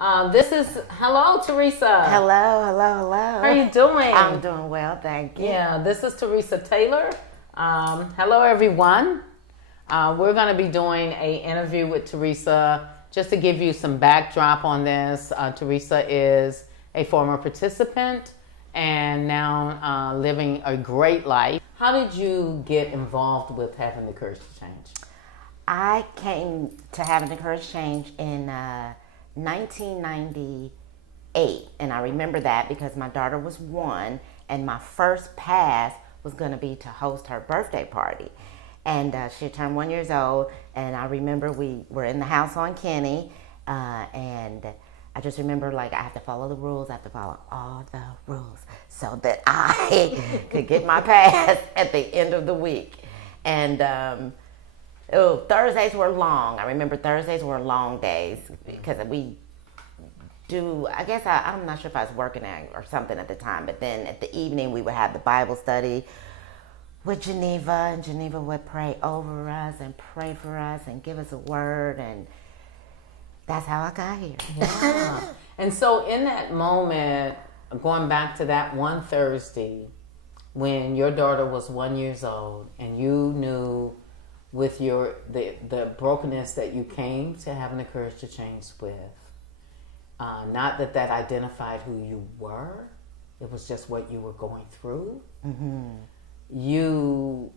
Hello, Teresa. Hello. How are you doing? I'm doing well, thank you. Yeah, this is Teresa Taylor. Hello, everyone. We're going to be doing an interview with Teresa. Just to give you some backdrop on this, Teresa is a former participant and now living a great life. How did you get involved with Having the Courage to Change? I came to Having the Courage to Change in 1998, and I remember that because my daughter was 1, and my first pass was going to be to host her birthday party. And she turned 1 year old, and I remember we were in the house on Kenny, and I just remember, like, I have to follow the rules. I have to follow all the rules so that I could get my pass at the end of the week. And Thursdays were long. I remember Thursdays were long days because we do, I guess, I'm not sure if I was working or something at the time, but then at the evening we would have the Bible study with Geneva, and Geneva would pray over us and pray for us and give us a word, and that's how I got here. Yeah. And so in that moment, going back to that one Thursday when your daughter was 1 year old and you knew with the brokenness that you came to Having the Courage to Change with, not that identified who you were, it was just what you were going through. Mm-hmm. You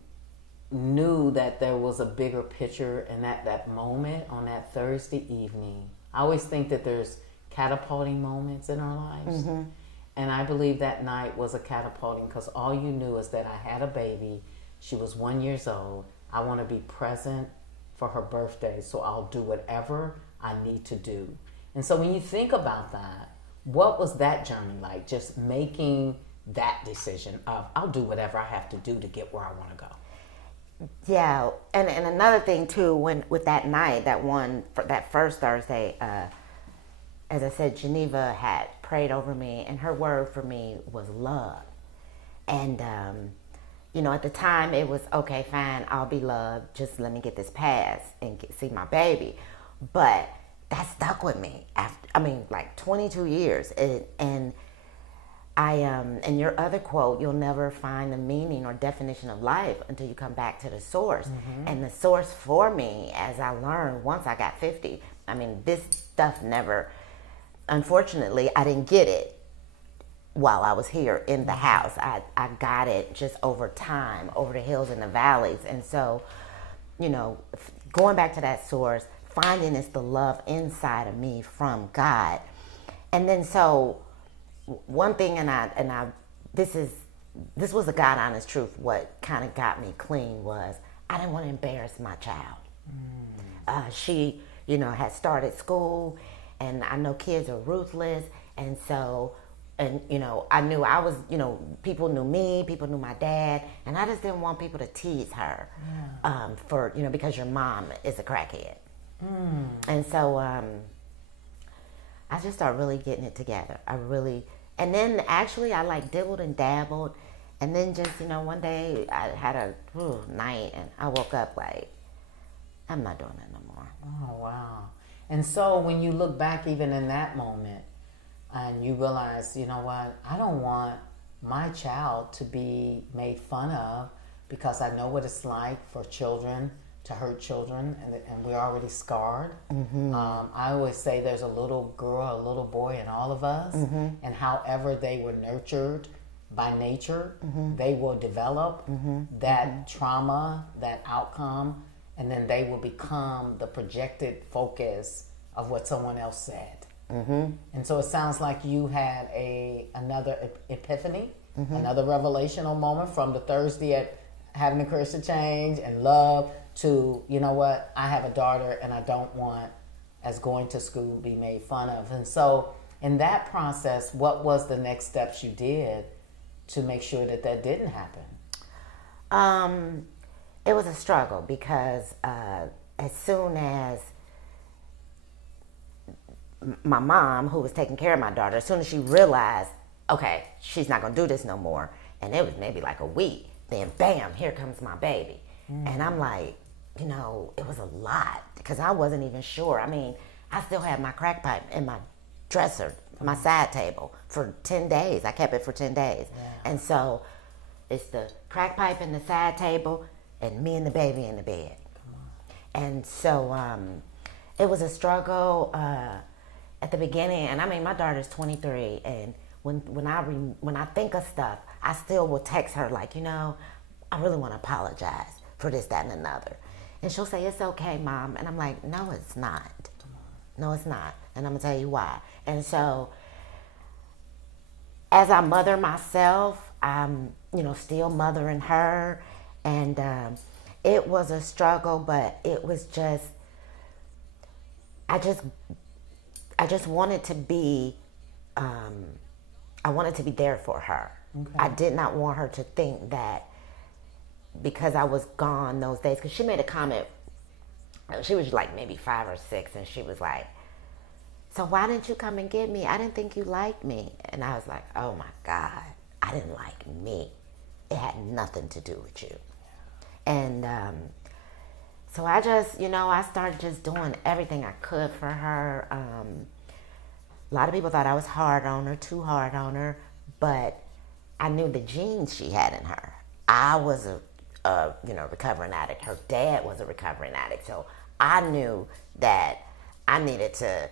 knew that there was a bigger picture, and that moment on that Thursday evening, I always think that there's catapulting moments in our lives. Mm-hmm. And I believe that night was a catapulting because all you knew is that I had a baby. She was 1 year old. I want to be present for her birthday, so I'll do whatever I need to do. And so when you think about that, what was that journey like? Just making that decision of, I'll do whatever I have to do to get where I want to go. Yeah, and another thing too, with that night, that first Thursday, as I said, Geneva had prayed over me, and her word for me was love. And at the time it was, okay, fine, I'll be loved. Just let me get this pass and see my baby. But that stuck with me like 22 years. And your other quote, you'll never find the meaning or definition of life until you come back to the source. Mm-hmm. And the source for me, as I learned once I got 50, this stuff unfortunately, I didn't get it while I was here in the house. I got it just over time, over the hills and the valleys. And so, going back to that source, finding it's the love inside of me from God. And then so one thing, this was a God honest truth, what kind of got me clean was I didn't want to embarrass my child. She, had started school, and I know kids are ruthless, and so, and I knew I was, people knew me, people knew my dad, and I just didn't want people to tease her, because your mom is a crackhead. And so I just started really getting it together. And then actually I like dibbled and dabbled, and then just, one day I had a night, and I woke up like, I'm not doing that no more. Oh, wow. And so when you look back even in that moment, and you realize, you know what, I don't want my child to be made fun of because I know what it's like for children to hurt children, and we're already scarred. Mm-hmm. I always say there's a little girl, a little boy in all of us, mm-hmm. and however they were nurtured by nature, mm-hmm. they will develop mm-hmm. that mm-hmm. trauma, that outcome, and then they will become the projected focus of what someone else said. Mm-hmm. And so it sounds like you had another epiphany, mm-hmm. another revelational moment from the Thursday at Having the Courage to Change and love to, you know what, I have a daughter and I don't want, as going to school, be made fun of. And so in that process, what was the next steps you did to make sure that didn't happen? It was a struggle because as soon as my mom, who was taking care of my daughter, as soon as she realized, okay, she's not going to do this no more, and it was maybe like a week, then bam, here comes my baby. And I'm like, it was a lot because I wasn't even sure. I still had my crack pipe in my dresser, my side table for 10 days. I kept it for 10 days. Yeah. And so it's the crack pipe in the side table and me and the baby in the bed. And so it was a struggle at the beginning. And I mean, my daughter's 23, and when I think of stuff, I still will text her like, I really want to apologize for this, that, and another. And she'll say, it's okay, Mom. And I'm like, no, it's not. No, it's not. And I'm going to tell you why. And so as I mother myself, I'm, still mothering her. And it was a struggle, but it was just, I just wanted to be, I wanted to be there for her. Okay. I did not want her to think that because I was gone those days, because she made a comment, she was like maybe 5 or 6, and she was like, so why didn't you come and get me? I didn't think you liked me. And I was like, oh my God, I didn't like me. It had nothing to do with you. And so I just, I started just doing everything I could for her. A lot of people thought I was hard on her, too hard on her, but I knew the genes she had in her. I was a recovering addict. Her dad was a recovering addict. So I knew that I needed to,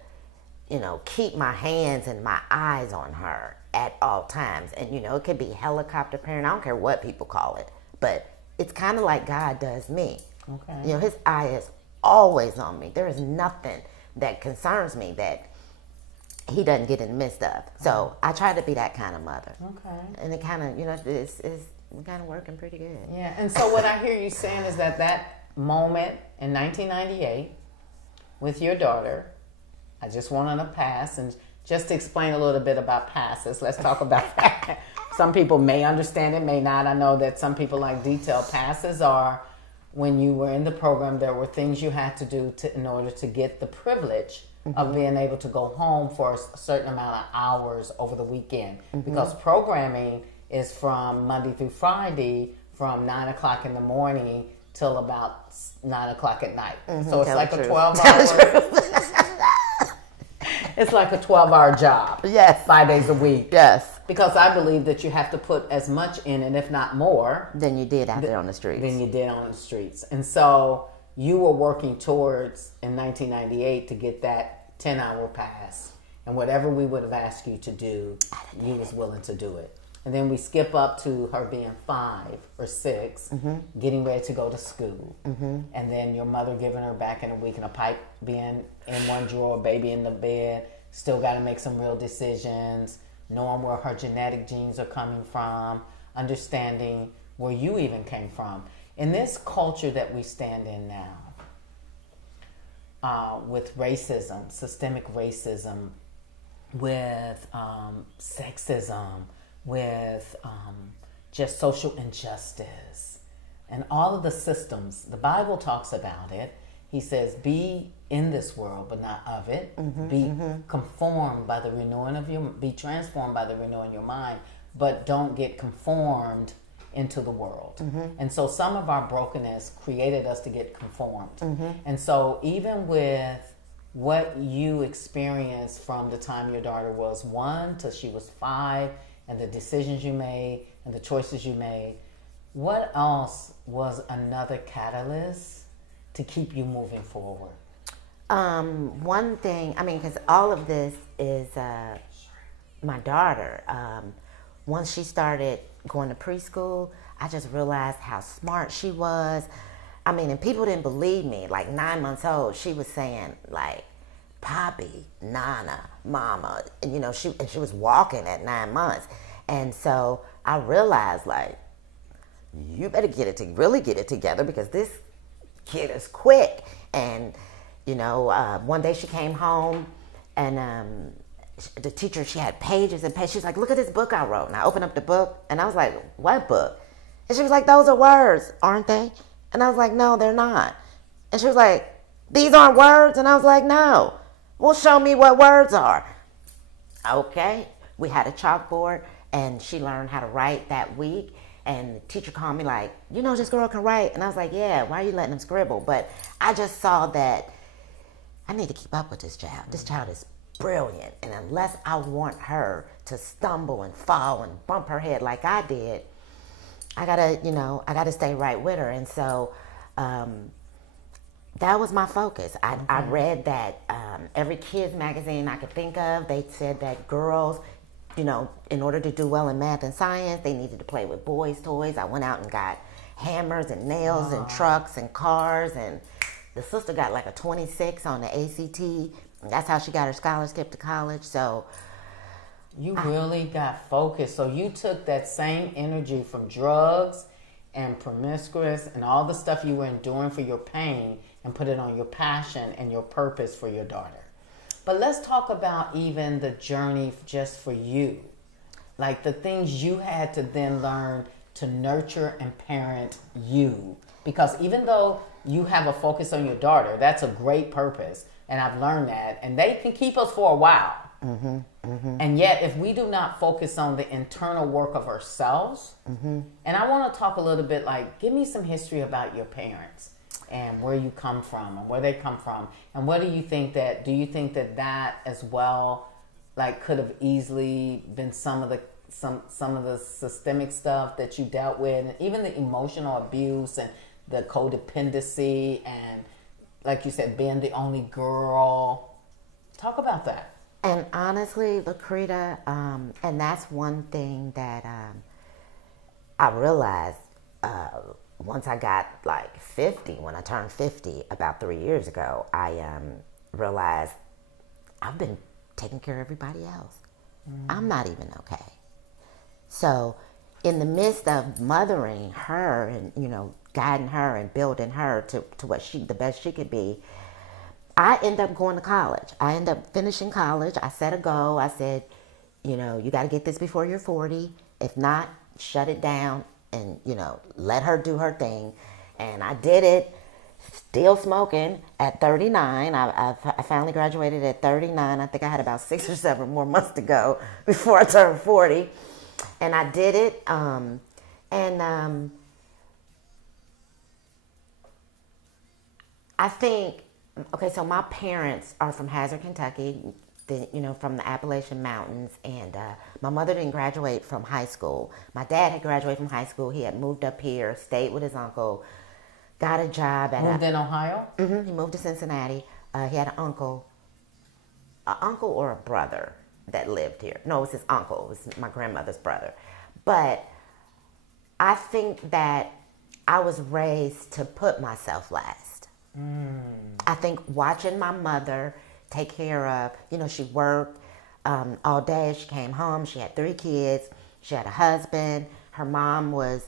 keep my hands and my eyes on her at all times. And, it could be helicopter parent. I don't care what people call it, but it's kind of like God does me. Okay. His eye is always on me. There is nothing that concerns me that he doesn't get in the midst of. So I try to be that kind of mother. Okay. And it kind of, it's kind of working pretty good. Yeah. And so what I hear you saying is that moment in 1998 with your daughter, I just want to pass, and just to explain a little bit about passes. Let's talk about that. Some people may understand it, may not. I know that some people like detail. Passes are when you were in the program, there were things you had to do in order to get the privilege of being able to go home for a certain amount of hours over the weekend. Because programming is from Monday through Friday from 9 o'clock in the morning till about 9 o'clock at night. So it's like a 12-hour. It's like a 12-hour job. Yes. 5 days a week. Yes. Because I believe that you have to put as much in it, if not more, than you did out there on the streets. Than you did on the streets. And so you were working towards, in 1998, to get that 10-hour pass. And whatever we would have asked you to do, you was willing to do it. And then we skip up to her being 5 or 6, getting ready to go to school. And then your mother giving her back in a week, and a pipe being in one drawer, baby in the bed, still got to make some real decisions, knowing where her genetic genes are coming from, understanding where you even came from. In this culture that we stand in now, with racism, systemic racism, with sexism, with just social injustice, and all of the systems, the Bible talks about it. He says, be in this world, but not of it. Be conformed by the renewing of be transformed by the renewing of your mind, but don't get conformed into the world. And so some of our brokenness created us to get conformed. And so even with what you experienced from the time your daughter was 1 till she was 5, and the decisions you made and the choices you made, what else was another catalyst to keep you moving forward? One thing, because all of this is my daughter. Once she started going to preschool, I just realized how smart she was. And people didn't believe me. Like 9 months old, she was saying like, Poppy, Nana, Mama, and she was walking at 9 months. And so I realized, like, you better really get it together, because this kid is quick. And one day she came home, and the teacher, she had pages and pages. She's like, look at this book I wrote. And I opened up the book, and I was like, what book? And she was like, those are words, aren't they? And I was like, no, they're not. And she was like, these aren't words? And I was like, no. Well, show me what words are. Okay. We had a chalkboard, and she learned how to write that week. And the teacher called me like, this girl can write. And I was like, yeah, why are you letting them scribble? But I just saw that I need to keep up with this child. This child is brilliant. And unless I want her to stumble and fall and bump her head like I did, I gotta stay right with her. And so that was my focus. I read that every kids magazine I could think of, they said that girls, in order to do well in math and science, they needed to play with boys' toys. I went out and got hammers and nails and trucks and cars, and the sister got like a 26 on the ACT. That's how she got her scholarship to college. So you really got focused. So you took that same energy from drugs and promiscuous and all the stuff you were enduring for your pain and put it on your passion and your purpose for your daughter. But let's talk about even the journey just for you. Like the things you had to then learn to nurture and parent you. Because even though you have a focus on your daughter, that's a great purpose. And I've learned that. And they can keep us for a while. Mm-hmm, mm-hmm. And yet, if we do not focus on the internal work of ourselves, and I want to talk a little bit, like, give me some history about your parents and where you come from and where they come from. And what do you think that as well, like, could have easily been some of the systemic stuff that you dealt with, and even the emotional abuse and the codependency and, like you said, being the only girl. Talk about that. And honestly, Lucretia, and that's one thing that I realized once I got like 50, when I turned 50 about 3 years ago, I realized I've been taking care of everybody else. I'm not even okay. So in the midst of mothering her and, guiding her and building her to what the best she could be, I end up going to college. I end up finishing college. I set a goal. I said, you got to get this before you're 40. If not, shut it down and, let her do her thing. And I did it, still smoking at 39. I finally graduated at 39. I think I had about 6 or 7 more months to go before I turned 40. And I did it. I think, okay, so my parents are from Hazard, Kentucky, from the Appalachian Mountains, and my mother didn't graduate from high school. My dad had graduated from high school. He had moved up here, stayed with his uncle, got a job at moved in Ohio? Mm-hmm, he moved to Cincinnati. He had an uncle or a brother that lived here. No, it was his uncle. It was my grandmother's brother. But I think that I was raised to put myself last. I think watching my mother take care of, she worked all day. She came home. She had 3 kids. She had a husband. Her mom was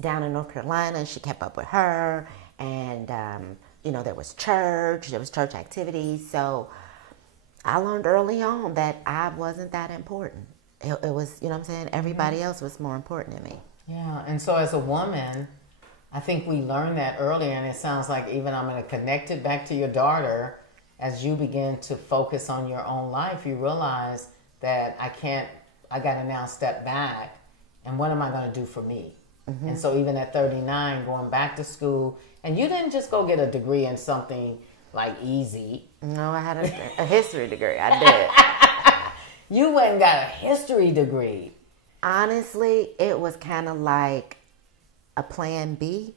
down in North Carolina, and she kept up with her. And, there was church activities. So I learned early on that I wasn't that important. It was, what I'm saying? Everybody else was more important than me. Yeah, and so as a woman, I think we learned that earlier, and it sounds like even I'm going to connect it back to your daughter. As you begin to focus on your own life, you realize that I got to now step back, and what am I going to do for me? Mm-hmm. And so even at 39, going back to school, and you didn't just go get a degree in something like easy. No, I had a history degree. I did. You went and got a history degree. Honestly, it was kind of like a plan B.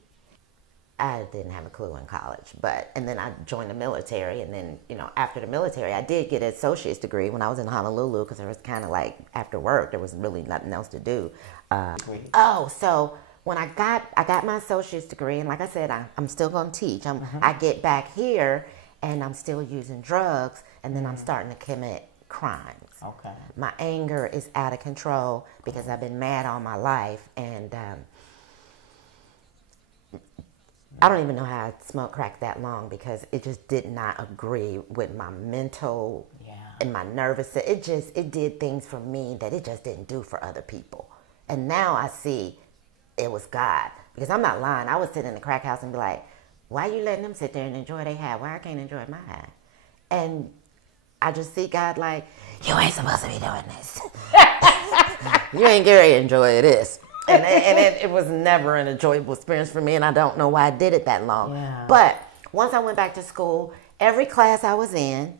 I didn't have a clue in college, and then I joined the military, and then, after the military, I did get an associate's degree when I was in Honolulu, because it was kind of like after work, there was really nothing else to do. So when I got my associate's degree, and like I said, I'm still going to teach. I get back here, and I'm still using drugs, and then I'm starting to commit crimes. Okay. My anger is out of control because I've been mad all my life, and I don't even know how I smoked crack that long, because it just did not agree with my mental and my nervous. It did things for me that it just didn't do for other people. And now I see it was God, because I'm not lying. I would sit in the crack house and be like, why are you letting them sit there and enjoy their high? Why I can't enjoy my high? And I just see God like, you ain't supposed to be doing this. You ain't getting ready to enjoy this. And it was never an enjoyable experience for me, and I don't know why I did it that long. Yeah. But once I went back to school, every class I was in,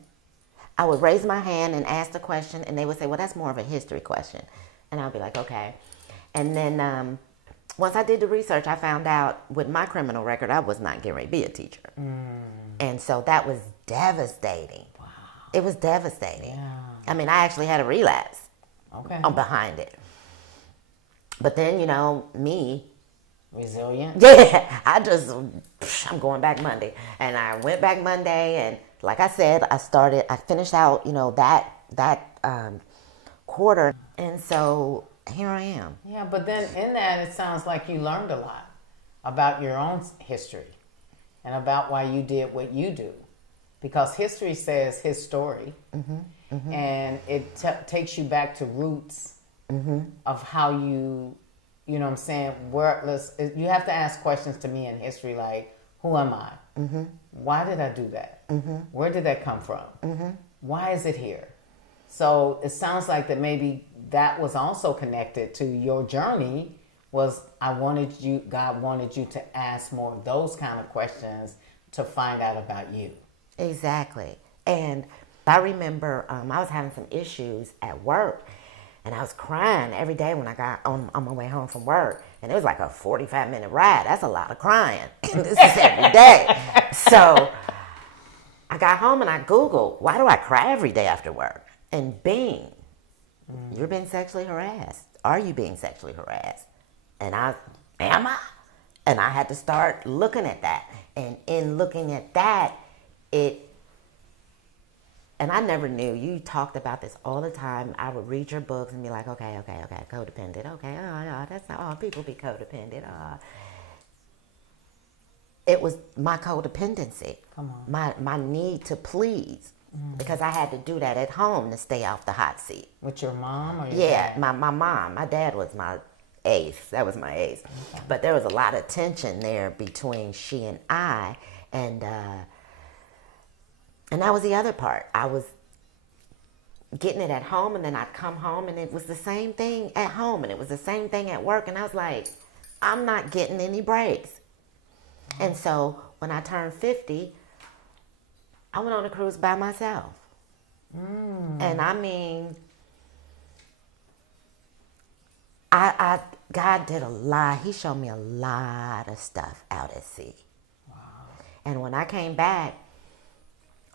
I would raise my hand and ask the question, and they would say, well, that's more of a history question. And I would be like, okay. And then once I did the research, I found out with my criminal record, I was not getting ready to be a teacher. And so that was devastating. Wow. It was devastating. Yeah. I mean, I actually had a relapse behind it. But then, you know, me. Resilient? Yeah. I'm going back Monday. And I went back Monday, and like I said, I finished out, you know, that quarter. And so here I am. Yeah, but then in that, it sounds like you learned a lot about your own history and about why you did what you do. Because history says his story, and it takes you back to roots of how you know what I'm saying? You have to ask questions to me in history like, who am I? Why did I do that? Where did that come from? Why is it here? So it sounds like that maybe that was also connected to your journey. God wanted you to ask more of those kind of questions to find out about you. Exactly. And I remember I was having some issues at work, and I was crying every day when I got on my way home from work. And it was like a 45-minute ride. That's a lot of crying. This is every day. So I got home and I Googled, why do I cry every day after work? And bing, you're being sexually harassed. Are you being sexually harassed? And am I? And I had to start looking at that. And in looking at that, and I never knew. You talked about this all the time. I would read your books and be like, okay, codependent. Okay, that's not all. People be codependent. It was my codependency. Come on. My need to please. Because I had to do that at home to stay off the hot seat. With your mom or your dad? dad? My mom. My dad was my ace. That was my ace. Okay. But there was a lot of tension there between she and I. And that was the other part. I was getting it at home, and then I'd come home, and it was the same thing at home, and it was the same thing at work. And I was like, I'm not getting any breaks. And so when I turned 50, I went on a cruise by myself. And I mean, God did a lot. He showed me a lot of stuff out at sea. Wow. And when I came back,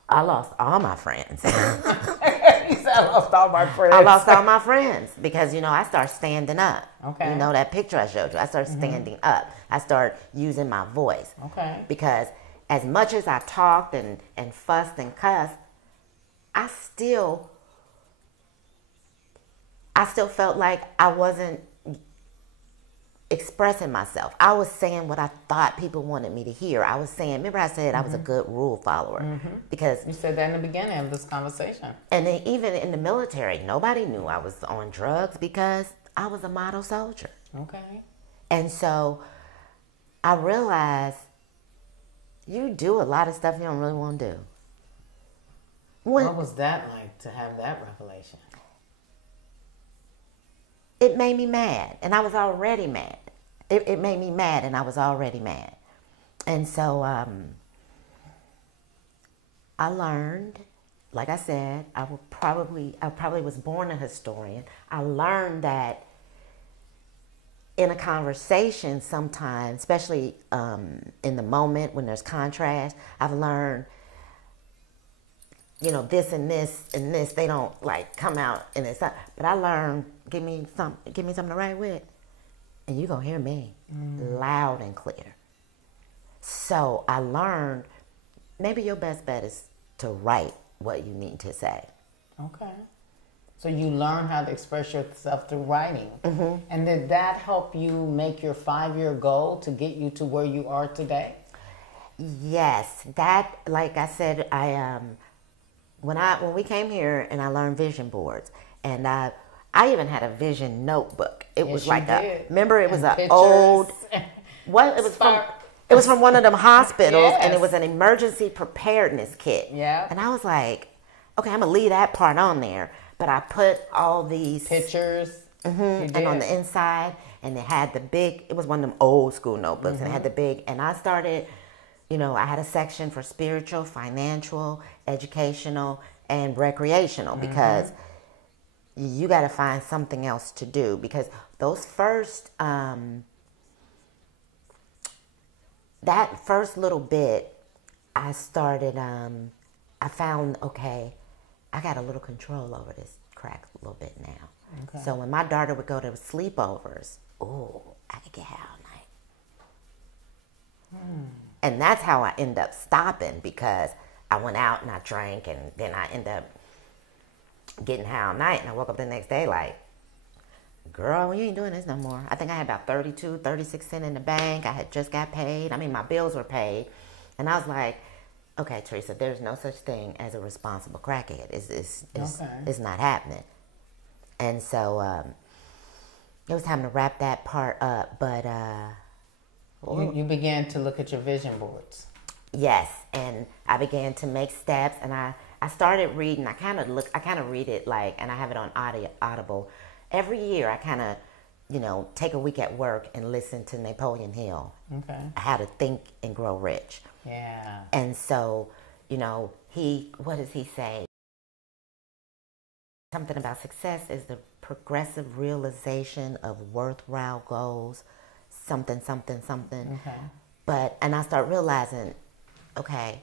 I lost all my friends. You said I lost all my friends. I lost all my friends because, you know, I started standing up. Okay. You know, that picture I showed you, I started standing up. I started using my voice. Okay. Because as much as I talked and fussed and cussed, I still felt like I wasn't expressing myself. I was saying what I thought people wanted me to hear. I was saying, remember I said I was a good rule follower. Because you said that in the beginning of this conversation. And then even in the military, nobody knew I was on drugs because I was a model soldier. Okay. And so I realized you do a lot of stuff you don't really want to do. What was that like to have that revelation? It made me mad, and I was already mad. It made me mad, and I was already mad. And so I learned, like I said, I probably was born a historian. I learned that in a conversation sometimes, especially in the moment when there's contrast, I've learned, you know, this and this and this, they don't like come out and it's not. But I learned, give me something to write with, and you gonna hear me loud and clear. So I learned maybe your best bet is to write what you need to say. Okay. So you learn how to express yourself through writing. And did that help you make your 5-year goal to get you to where you are today? Yes, that, like I said, when we came here and I learned vision boards, and I even had a vision notebook. It was like remember it was an old, what it was from. It was from one of them hospitals, and it was an emergency preparedness kit. Yeah. And I was like, okay, I'm gonna leave that part on there, but I put all these pictures. And on the inside, and it had the big. It was one of them old school notebooks, and it had the big. And I started I had a section for spiritual, financial, educational, and recreational because you got to find something else to do. Because those first, that first little bit, I started, I found, okay, I got a little control over this crack a little bit now. Okay. So when my daughter would go to sleepovers, I could get high all night. And that's how I end up stopping, because I went out and I drank, and then I end up getting high all night, and I woke up the next day like, girl, you ain't doing this no more. I think I had about 36 cents in the bank. I had just got paid. I mean, my bills were paid. And I was like, okay, Teresa, there's no such thing as a responsible crackhead. It's not happening. And so it was time to wrap that part up. But you began to look at your vision boards. Yes, and I began to make steps, and I started reading. I kind of read it like, and I have it on Audible. Every year I kind of, take a week at work and listen to Napoleon Hill. Okay. How to Think and Grow Rich. Yeah. And so, what does he say? Something about success is the progressive realization of worthwhile goals, something. Okay. And I start realizing, okay,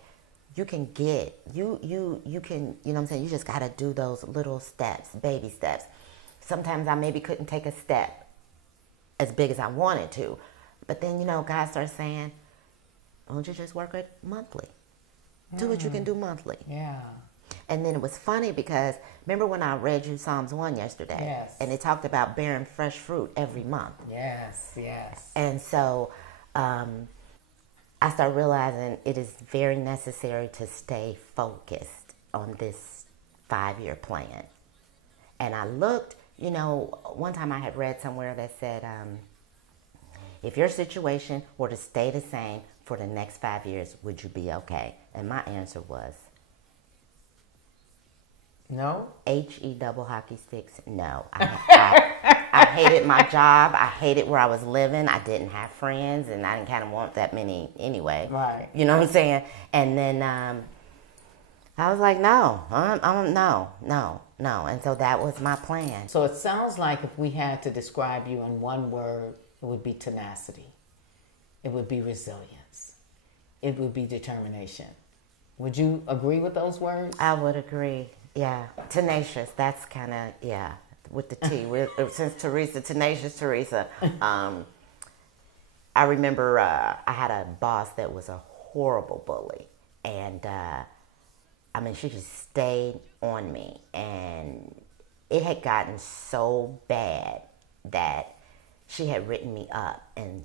you can, you know what I'm saying? You just got to do those little steps, baby steps. Sometimes I maybe couldn't take a step as big as I wanted to. But then, God starts saying, why don't you just work it monthly? Do what you can do monthly. Yeah. And then it was funny because remember when I read you Psalms 1 yesterday? Yes. And it talked about bearing fresh fruit every month. Yes. And so I started realizing it is very necessary to stay focused on this 5-year plan. And I looked, one time I had read somewhere that said, if your situation were to stay the same for the next 5 years, would you be okay? And my answer was, no. H-E double hockey sticks, no. I hated my job. I hated where I was living. I didn't have friends, and I didn't kind of want that many anyway. Right. You know what I'm saying? And then I was like, no. And so that was my plan. So it sounds like if we had to describe you in one word, it would be tenacity. It would be resilience. It would be determination. Would you agree with those words? I would agree. Yeah. Tenacious. That's kind of, with the T. Since Teresa, Tenacious Teresa. I remember I had a boss that was a horrible bully. And, she just stayed on me. And it had gotten so bad that she had written me up. And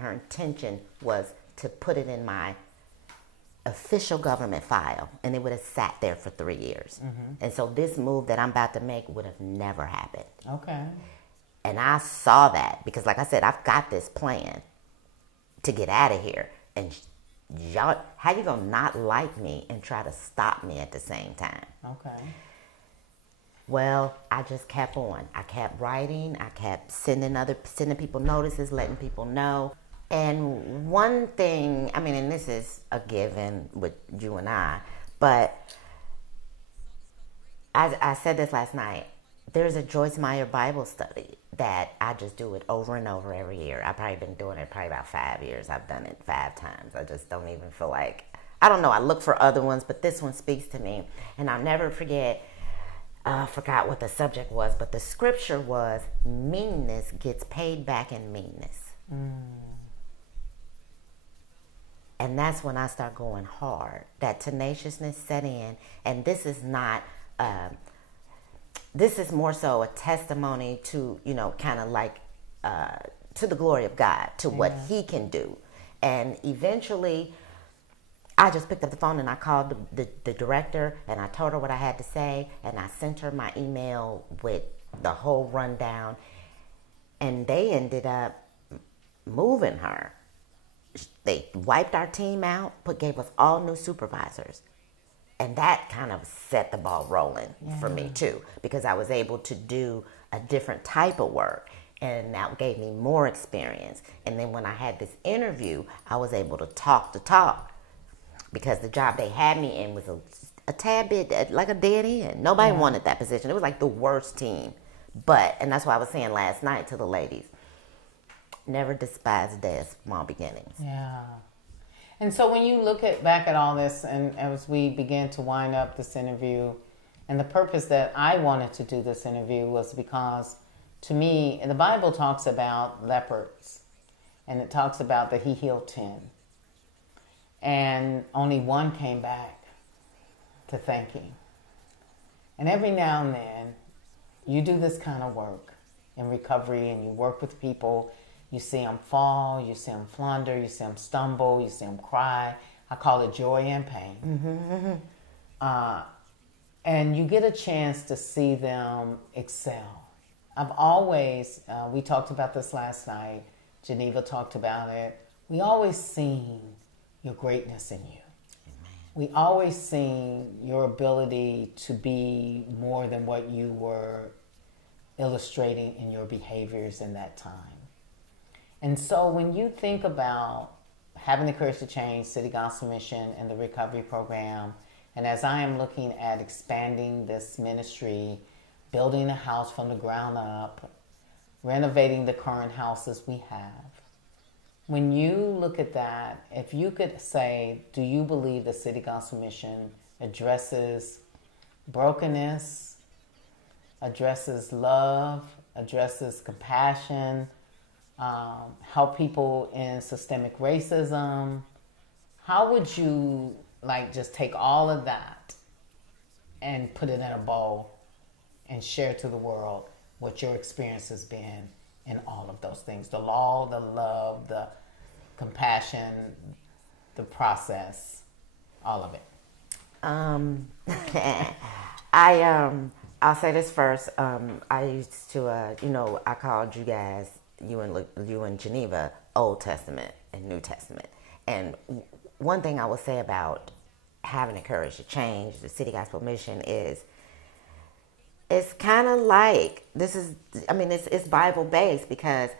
her intention was to put it in my official government file, and it would have sat there for 3 years. Mm-hmm. And so this move that I'm about to make would have never happened. Okay. And I saw that because, like I said, I've got this plan to get out of here. And y'all, how you gonna not like me and try to stop me at the same time? Okay. Well, I just kept on. I kept writing. I kept sending people notices, letting people know. And one thing, and this is a given with you and I, but I said this last night. There's a Joyce Meyer Bible study that I just do it over and over every year. I've probably been doing it about 5 years. I've done it 5 times. I just don't even feel like, I don't know. I look for other ones, but this one speaks to me. And I'll never forget, I forgot what the subject was, but the scripture was, meanness gets paid back in meanness. And that's when I start going hard. That tenaciousness set in. And this is not, this is more so a testimony to, kind of like, to the glory of God, to what He can do. And eventually, I just picked up the phone and I called the director and I told her what I had to say. And I sent her my email with the whole rundown. And they ended up moving her. They wiped our team out, gave us all new supervisors. And that kind of set the ball rolling for me too, because I was able to do a different type of work. And that gave me more experience. And then when I had this interview, I was able to talk. Because the job they had me in was a tad bit like a dead end. Nobody wanted that position. It was like the worst team. But, and that's why I was saying last night to the ladies, never despise a day of small beginnings. Yeah. And so when you look back at all this, and as we began to wind up this interview, and the purpose that I wanted to do this interview was because, to me, the Bible talks about lepers, and it talks about that he healed 10. And only one came back to thank him. And every now and then, you do this kind of work in recovery, and you work with people. You see them fall, you see them flounder, you see them stumble, you see them cry. I call it joy and pain. And you get a chance to see them excel. I've always, we talked about this last night, Geneva talked about it, we always seen your greatness in you. We always seen your ability to be more than what you were illustrating in your behaviors in that time. And so when you think about having the courage to change, City Gospel Mission, and the recovery program, and as I am looking at expanding this ministry, building a house from the ground up, renovating the current houses we have, when you look at that, if you could say, do you believe the City Gospel Mission addresses brokenness, addresses love, addresses compassion, help people in systemic racism, how would you just take all of that and put it in a bowl and share to the world what your experience has been in all of those things? The law, the love, the compassion, the process, all of it. I'll say this first. I used to, I called you guys, you and Geneva, Old Testament and New Testament. And one thing I would say about having the courage to change the City Gospel Mission is, it's kind of like, it's Bible based, because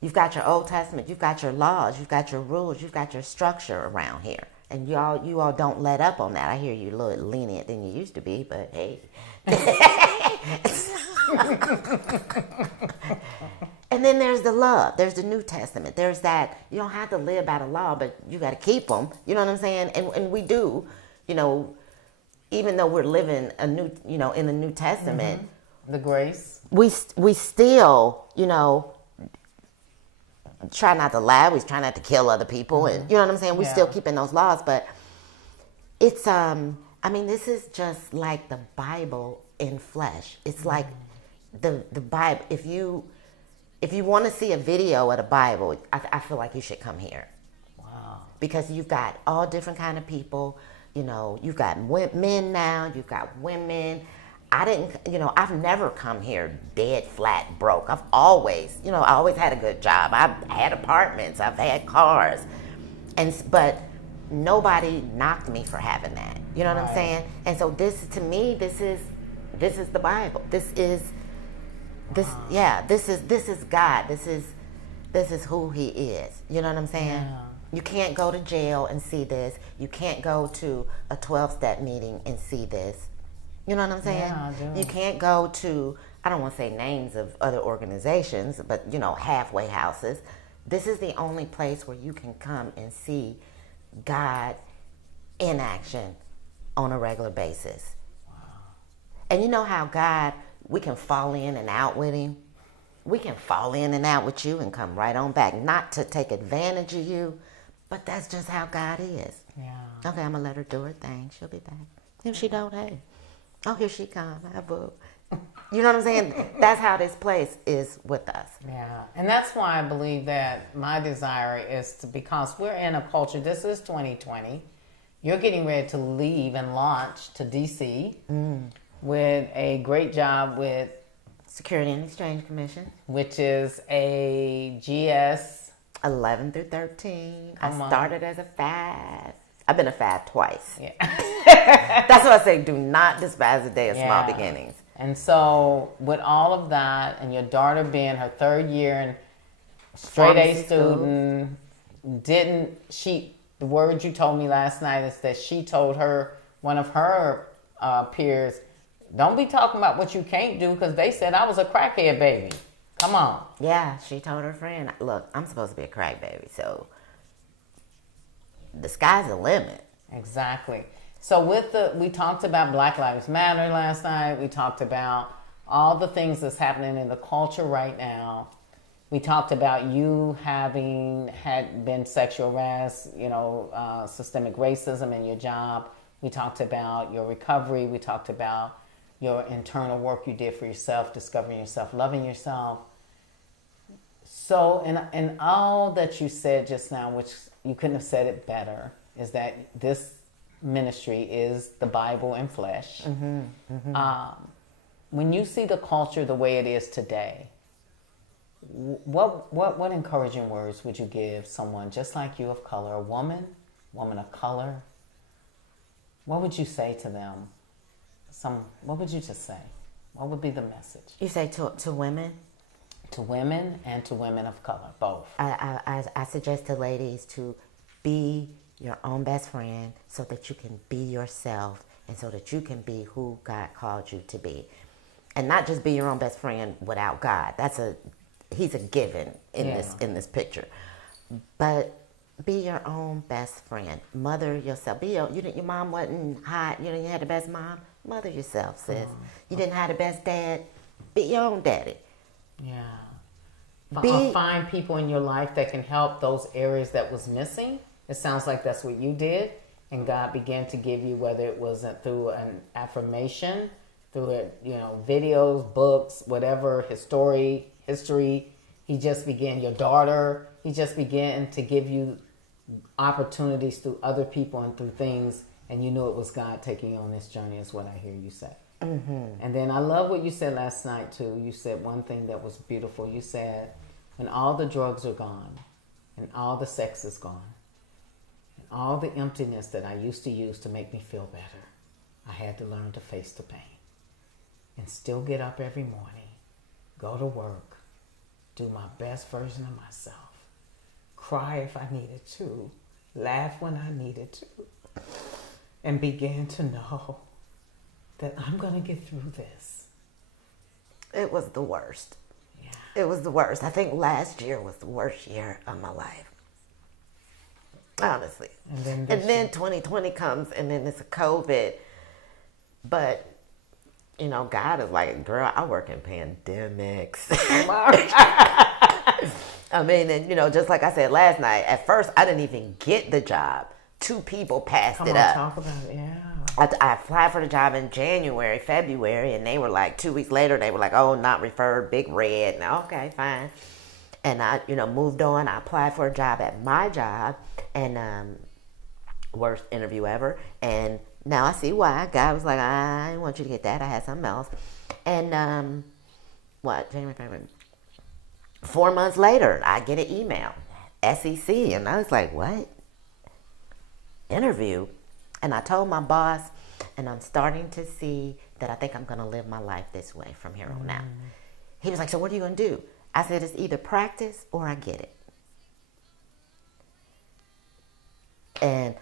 you've got your Old Testament, you've got your laws, you've got your rules, you've got your structure around here. And you all don't let up on that. I hear you a little lenient than you used to be, but hey. And then there's the love. There's the New Testament. There's that, you don't have to live by the law, but you got to keep them. You know what I'm saying? And we do, even though we're living in the New Testament. The grace. We still, try not to lie. We try not to kill other people. And you know what I'm saying? We still keeping those laws, but it's, this is just like the Bible in flesh. It's like the Bible. If you want to see a video of the Bible, I feel like you should come here. Wow. Because you've got all different kind of people. You've got men now. You've got women. I've never come here dead flat broke. I've always, I always had a good job. I've had apartments. I've had cars. But nobody knocked me for having that. You know what I'm saying? And so this, to me, this is the Bible. This is God. This is who he is. You know what I'm saying? Yeah. You can't go to jail and see this. You can't go to a 12-step meeting and see this. You know what I'm saying? Yeah, I do. You can't go to, I don't want to say names of other organizations, but, halfway houses. This is the only place where you can come and see God in action on a regular basis. Wow. And you know how God, we can fall in and out with him? We can fall in and out with you and come right on back. Not to take advantage of you, but that's just how God is. Yeah. Okay, I'm going to let her do her thing. She'll be back. If she don't, hey. Oh, here she comes. Hi, boo. You know what I'm saying? That's how this place is with us. Yeah. And that's why I believe that my desire is to, because we're in a culture, this is 2020. You're getting ready to leave and launch to D.C. With a great job with Security and Exchange Commission, which is a GS 11 through 13. I started as a 5. I've been a 5 twice. Yeah. That's why I say do not despise the day of small beginnings. And so with all of that, and your daughter being her third year and straight A student, the word you told me last night is that she told one of her peers, don't be talking about what you can't do, because they said I was a crackhead baby. Come on. Yeah, she told her friend, look, I'm supposed to be a crack baby, so the sky's the limit. Exactly. So we talked about Black Lives Matter last night. We talked about all the things that's happening in the culture right now. We talked about you had been sexual harassed, systemic racism in your job. We talked about your recovery. We talked about your internal work you did for yourself, discovering yourself, loving yourself. So, and all that you said just now, which you couldn't have said it better, is that this ministry is the Bible in flesh. Mm-hmm, mm-hmm. When you see the culture the way it is today, what encouraging words would you give someone just like you of color, a woman of color? What would you say to them? What would you just say? What would be the message? You say to women? To women and to women of color, both. I suggest to ladies to be your own best friend so that you can be yourself and so that you can be who God called you to be. And not just be your own best friend without God. He's a given in this picture. But be your own best friend. Mother yourself. Your mom wasn't hot. You didn't have the best mom. Mother yourself, sis. You didn't have the best dad. Be your own daddy. Yeah. Or find people in your life that can help those areas that was missing. It sounds like that's what you did. And God began to give you, whether it was through an affirmation, through videos, books, whatever, history. He just began, your daughter, he just began to give you opportunities through other people and through things, and you knew it was God taking you on this journey, is what I hear you say. Mm-hmm. And then I love what you said last night, too. You said one thing that was beautiful. You said, when all the drugs are gone, and all the sex is gone, and all the emptiness that I used to use to make me feel better, I had to learn to face the pain. And still get up every morning, go to work, do my best version of myself, cry if I needed to, laugh when I needed to, and begin to know that I'm going to get through this. It was the worst. Yeah. It was the worst. I think last year was the worst year of my life. Honestly. And then 2020 comes, and then it's a COVID. But God is like, girl, I work in pandemics. I mean, and just like I said last night, at first I didn't even get the job. 2 people passed it up. Talk about it, yeah. I applied for the job in February, and they were like, 2 weeks later, they were like, oh, not referred, big red. Now, okay, fine. And I, moved on. I applied for a job at my job, and worst interview ever. And now I see why. God was like, I didn't want you to get that. I had something else. And January, February. 4 months later, I get an email, SEC, and I was like, what? Interview? And I told my boss, and I'm starting to see that I think I'm going to live my life this way from here on out. He was like, so what are you going to do? I said, it's either practice or I get it. And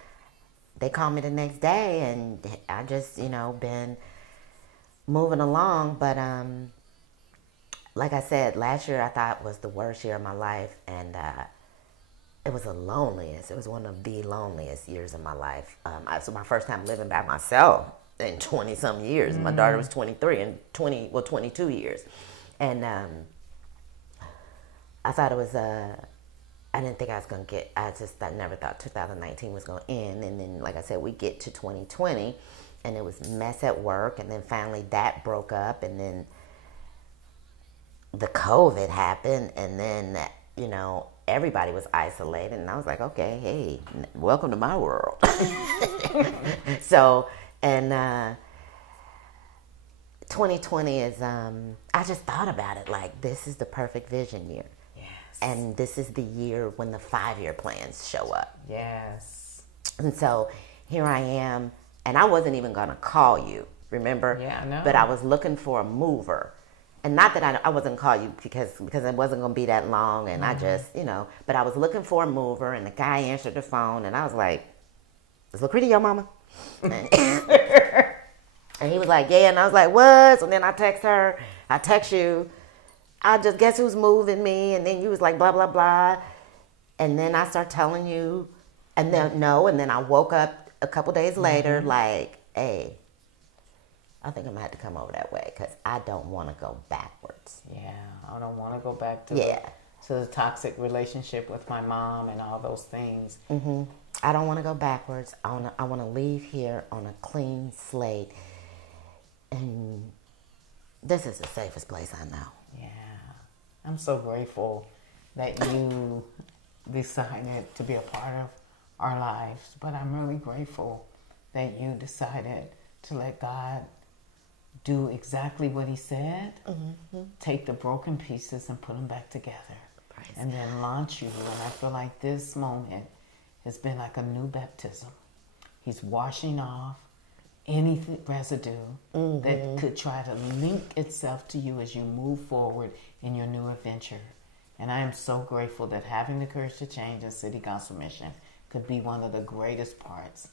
they called me the next day, and I just, been moving along. But like I said, last year I thought was the worst year of my life, and it was the loneliest. It was one of the loneliest years of my life. So my first time living by myself in 20-some years. My daughter was 23 and 22 years. And I thought it was, I didn't think I was going to get, I never thought 2019 was going to end. And then, like I said, we get to 2020, and it was mess at work. And then finally that broke up. And then the COVID happened. And then, everybody was isolated, and I was like, okay, hey, welcome to my world. So, and 2020 is, I just thought about it like, this is the perfect vision year. Yes. And this is the year when the 5-year plans show up. Yes. And so here I am, and I wasn't even going to call you remember? Yeah, I know. But I was looking for a mover. And not that I wasn't going to call you because it wasn't going to be that long. And I just, but I was looking for a mover. And the guy answered the phone. And I was like, is Lucretia your mama? And he was like, yeah. And I was like, what? And then I text you. I just guess who's moving me. And then you was like, blah, blah, blah. And then I start telling you. And then, no. And then I woke up a couple days later like, hey, I think I'm going to have to come over that way because I don't want to go backwards. Yeah, I don't want to go back to, to the toxic relationship with my mom and all those things. Mm-hmm. I don't want to go backwards. I want to leave here on a clean slate. And this is the safest place I know. Yeah. I'm so grateful that you decided to be a part of our lives. But I'm really grateful that you decided to let God do exactly what he said, take the broken pieces and put them back together, and then launch you. And I feel like this moment has been like a new baptism. He's washing off any residue that could try to link itself to you as you move forward in your new adventure. And I am so grateful that having the courage to change and City Gospel Mission could be one of the greatest parts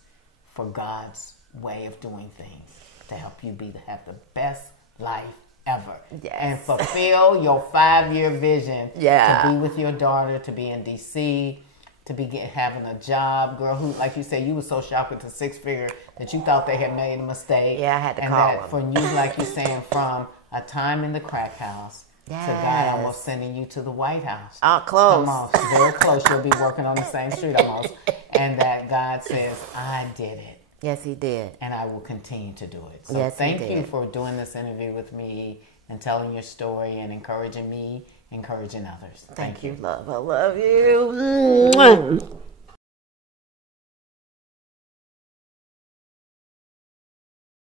for God's way of doing things, to help you have the best life ever. Yes. And fulfill your 5-year vision to be with your daughter, to be in D.C., to be having a job. Girl, who, like you said, you were so shocked with the 6-figure that you thought they had made a mistake. Yeah, I had to and call that them. for you, like you're saying, from a time in the crack house to God almost sending you to the White House. Close. Almost, very close. You'll be working on the same street almost. And that God says, I did it. Yes, he did. And I will continue to do it. So yes, thank you for doing this interview with me and telling your story and encouraging me, encouraging others. Thank you. Love. I love you.